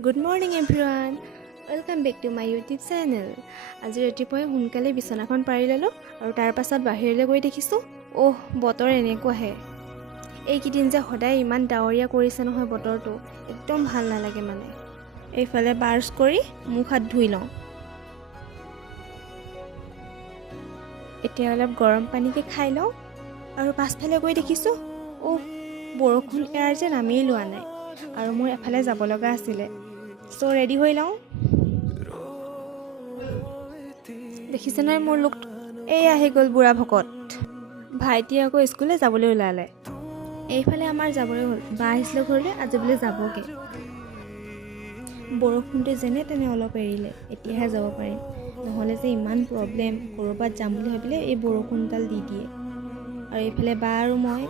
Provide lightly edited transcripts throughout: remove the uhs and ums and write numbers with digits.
Good morning everyone. Welcome back to my YouTube channel. আজি ৰাতিপুৱাই সোনকালে বিছনাখন পাৰি ল'লো আৰু তাৰ পাছত বাহিৰলৈ গৈ দেখিছোঁ বতৰ এনেকুৱাহে। এইকেইদিন যে সদায় ইমান ডাৱৰীয়া কৰিছে নহয় বতৰটো একদম ভাল নালাগে মানে। এইফালে ব্ৰাছ কৰি মুখ হাত ধুই লওঁ। এতিয়া অলপ গৰম পানীকে খাই লওঁ আৰু পাছফালে গৈ দেখিছোঁ বৰষুণ এৰাৰ যে নামেই লোৱা নাই আৰু মোৰ এফালে যাব লগা আছিলে। সো ৰেডি হৈ লওঁ। দেখিছে নাই মোৰ লুক? এই আহি গ'ল বুঢ়া ভকত। ভাইটি আকৌ স্কুললৈ যাবলৈ ওলালে। এইফালে আমাৰ যাবলৈ হ'ল। বা আহিছিলে ঘৰলৈ, আজি বোলে যাবগৈ। বৰষুণটো যেনে তেনে অলপ এৰিলে, এতিয়াহে যাব পাৰিম। নহ'লে যে ইমান প্ৰব্লেম, ক'ৰবাত যাম বুলি ভাবিলে এই বৰষুণডাল দি দিয়ে। আৰু এইফালে বা আৰু মই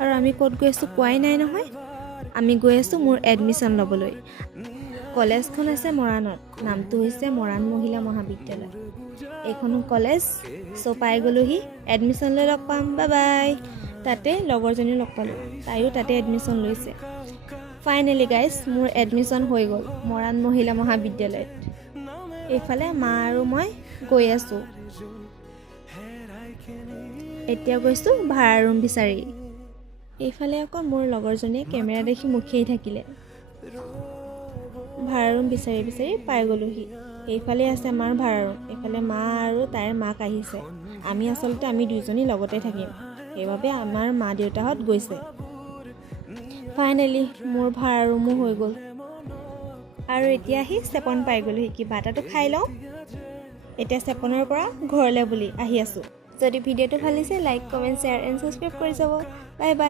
আৰু আমি ক'ত গৈ আছোঁ কোৱাই নাই নহয়। আমি গৈ আছোঁ মোৰ এডমিশ্যন ল'বলৈ। কলেজখন আছে মৰাণত, নামটো হৈছে মৰাণ মহিলা মহাবিদ্যালয়। এইখন কলেজ পাই গ'লোহি। এডমিশ্যন লৈ লগ পাম, বাই বাই। তাতে লগৰজনী লগ পালোঁ, তাইও তাতে এডমিশ্যন লৈছে। ফাইনেলি গাইজ মোৰ এডমিশ্যন হৈ গ'ল মৰাণ মহিলা মহাবিদ্যালয়ত। এইফালে মা আৰু মই গৈ আছোঁ। এতিয়া গৈছোঁ ভাড়া ৰুম বিচাৰি। এইফালে আকৌ মোৰ লগৰজনীয়ে কেমেৰা দেখি মুখিয়াই থাকিলে। ভাড়া ৰুম বিচাৰি বিচাৰি পাই গ'লোহি। এইফালে আছে আমাৰ ভাড়া ৰুম, এইফালে মা আৰু তাইৰ মাক আহিছে। আমি দুইজনী লগতে থাকিম, সেইবাবে আমাৰ মা দেউতাহঁত গৈছে। ফাইনেলি মোৰ ভাড়া ৰুমো হৈ গ'ল আৰু এতিয়া আহি চেপন পাই গ'লোহি। কিবা এটাতো খাই লওঁ। এতিয়া চেপনৰ পৰা ঘৰলৈ বুলি আহি আছোঁ। যদি ভিডিঅ'টো ভাল লাগিছে like, comment, share and subscribe কৰি যাব। Bye bye.